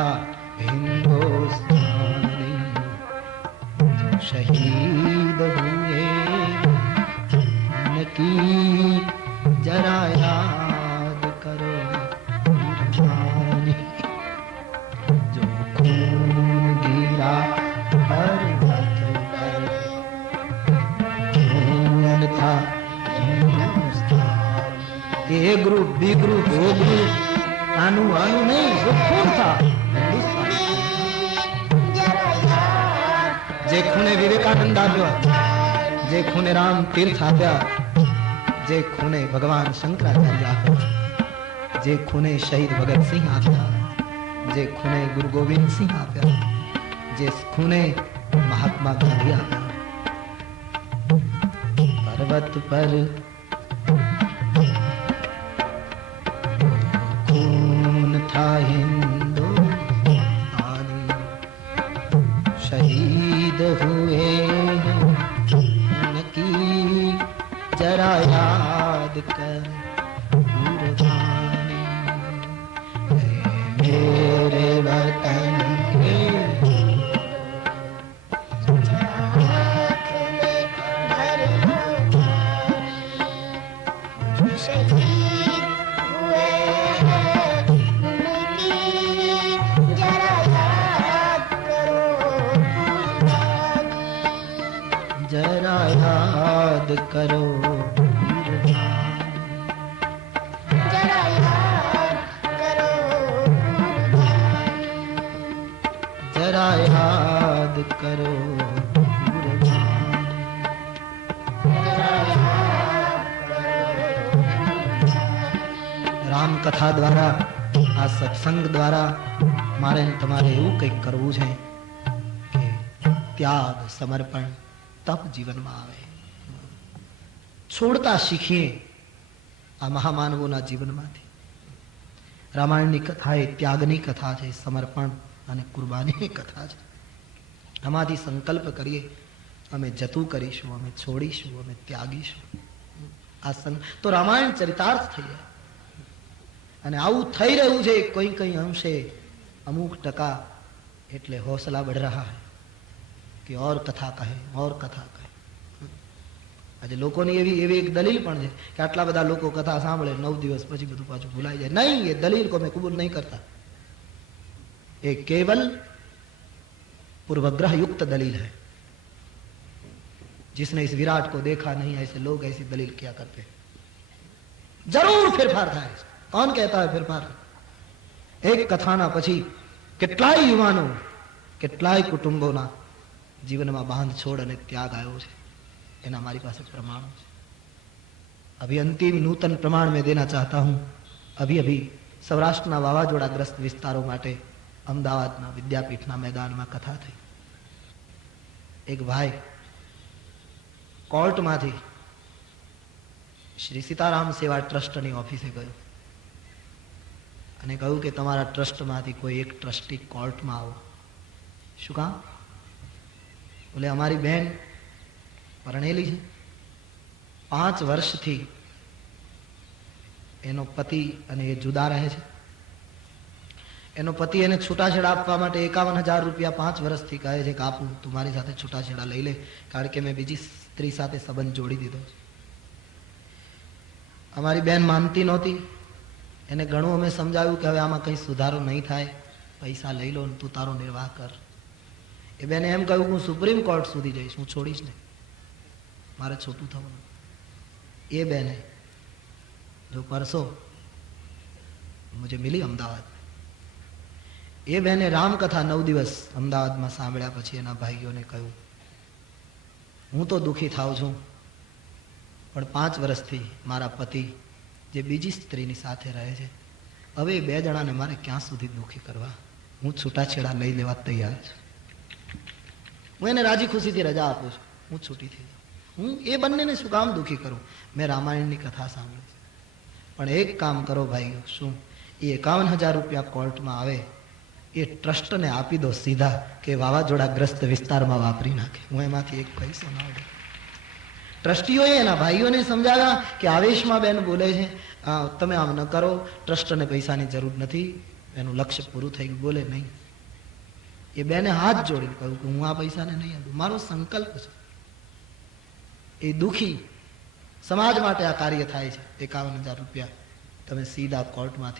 था हिंदुस्तानी जो शहीद हुए उनकी जरा याद करो कुर्बानी जो खून गिरा पर्वत पर खून था Hindustan. A group B group O group आनु आनु नहीं वो खून था हिंदुस्तान। जे खूने विवेकानंद आप्या जे खूने राम तीर्थ आप्या जे खूने भगवान शंकराचार्य आप्या जे खूने शहीद भगत सिंह आप्या जे खूने गुरु गोविंद सिंह आप्या जे खूने महात्मा गांधी आप्या पर्वत पर खून था हिंदुस्तानी शहीद हुए उनकी जरा याद कर कुर्बानी मेरे वतन के जरा याद करो जरा याद करो राम कथा द्वारा आ सत्संग द्वारा मारे तमारे એવું કંઈક કરવું છે કે ત્યાગ સમર્પણ તપ જીવનમાં આવે છોડતા શીખીએ આ મહામાનવોના જીવનમાંથી રામાયણની કથા એ ત્યાગની કથા છે સમર્પણ અને કુરબાનીની કથા છે આમાંથી સંકલ્પ કરીએ અમે જતું કરીશું અમે છોડીશું અમે ત્યાગીશું આ તો રામાયણ ચરિતાર્થ થઈ જાય અને આવું થઈ રહ્યું છે કોઈ કઈ અંશે અમુક ટકા એટલે હોસલા બઢ રહા હૈ કે ઓર કથા કહે ઓર કથા કહે આજે લોકોની એવી એક દલીલ પણ છે કે આટલા બધા લોકો કથા સાંભળે 9 દિવસ પછી બધું પાછું ભૂલાઈ જાય નહીં એ દલીલ को मैं कबूल नहीं करता ये केवल पूर्वग्रह युक्त दलील है जिसने इस विराट को देखा नहीं ऐसे लोग ऐसी दलील किया करते हैं जरूर फेरफार થાય कौन कहता है फेरफार एक कथाना પછી કેટલાય યુવાનો કેટલાય કુટુંબોના જીવનમાં બાંધ છોડ અને ત્યાગ આવ્યો છે એના મારી પાસે પ્રમાણ છે अभी अंतिम नूतन प्रमाण में देना चाहता हूं अभी સૌરાષ્ટ્રના વાવાઝોડાગ્રસ્ત વિસ્તારો માટે અમદાવાદના વિદ્યાપીઠના મેદાનમાં કથા થઈ એક ભાઈ કોર્ટમાંથી શ્રી સીતારામ સેવા ટ્રસ્ટની ઓફિસે ગયો અને કહ્યું કે તમારા ટ્રસ્ટમાંથી કોઈ એક ટ્રસ્ટી કોર્ટમાં આવો શું કામ બોલે અમારી બહેન પરણેલી છે 5 વર્ષથી એનો પતિ અને એ જુદા રહે છે એનો પતિ એને છૂટાછેડા આપવા માટે 51,000 રૂપિયા 5 વર્ષથી કહે છે કે આપું તું મારી સાથે છૂટાછેડા લઈ લે કારણ કે મેં બીજી સ્ત્રી સાથે સંબંધ જોડી દીધો છે અમારી બહેન માનતી નહોતી એને ઘણું અમે સમજાવ્યું કે હવે આમાં કંઈ સુધારો નહીં થાય પૈસા લઈ લો ને તું તારો નિર્વાહ કર એ બેને એમ કહ્યું હું સુપ્રીમ કોર્ટ સુધી જઈશ હું છોડીશ નહીં મારે છોટું થવાનું એ બેને जो परसों मुझे मिली अमदावाद ये बहने रामकथा 9 दिवस अमदावाद में सांभळ्या पछी एना भाईओ ने कह्युं हूँ तो दुखी थाव छूं पण 5 वर्षथी मारा पति जे बीजी स्त्रीनी साथे रहे छे हवे 2 जणाने मारे क्यां सुधी दुखी करवा हूँ छूटाछेड़ा लई लेवा तैयार छुं हूँ एने राजी खुशीथी रजा आपूं छुं हूँ छूटी थी हूँ ए बंनेने शुं काम दुखी करूं मैं रामायणनी कथा सांभळी पण एक काम करो भाईओ शू ये 51,000 रुपया कोर्ट में आवे ये ट्रस्ट ने आपी दो सीधा के वावाजोड़ाग्रस्त विस्तार में वापरी नाखे हूँ एमांथी एक पैसो ना उडे ट्रस्टीओ एना भाईओ ने समझाव्या कि आवेश में बेन बोले छे तमे आम न करो ट्रस्ट ने पैसा की जरूर नहीं એનું લક્ષ્ય પૂરું થઈ ગયું, બોલે નહીં. એ બેને હાથ જોડીને કહ્યું કે હું આ પૈસાને નહીં આપું, મારો સંકલ્પ છે. એ દુખી, સમાજ માટે આ કાર્ય થાય છે. 51,000 રૂપિયા તમે સીધા કોર્ટમાંથી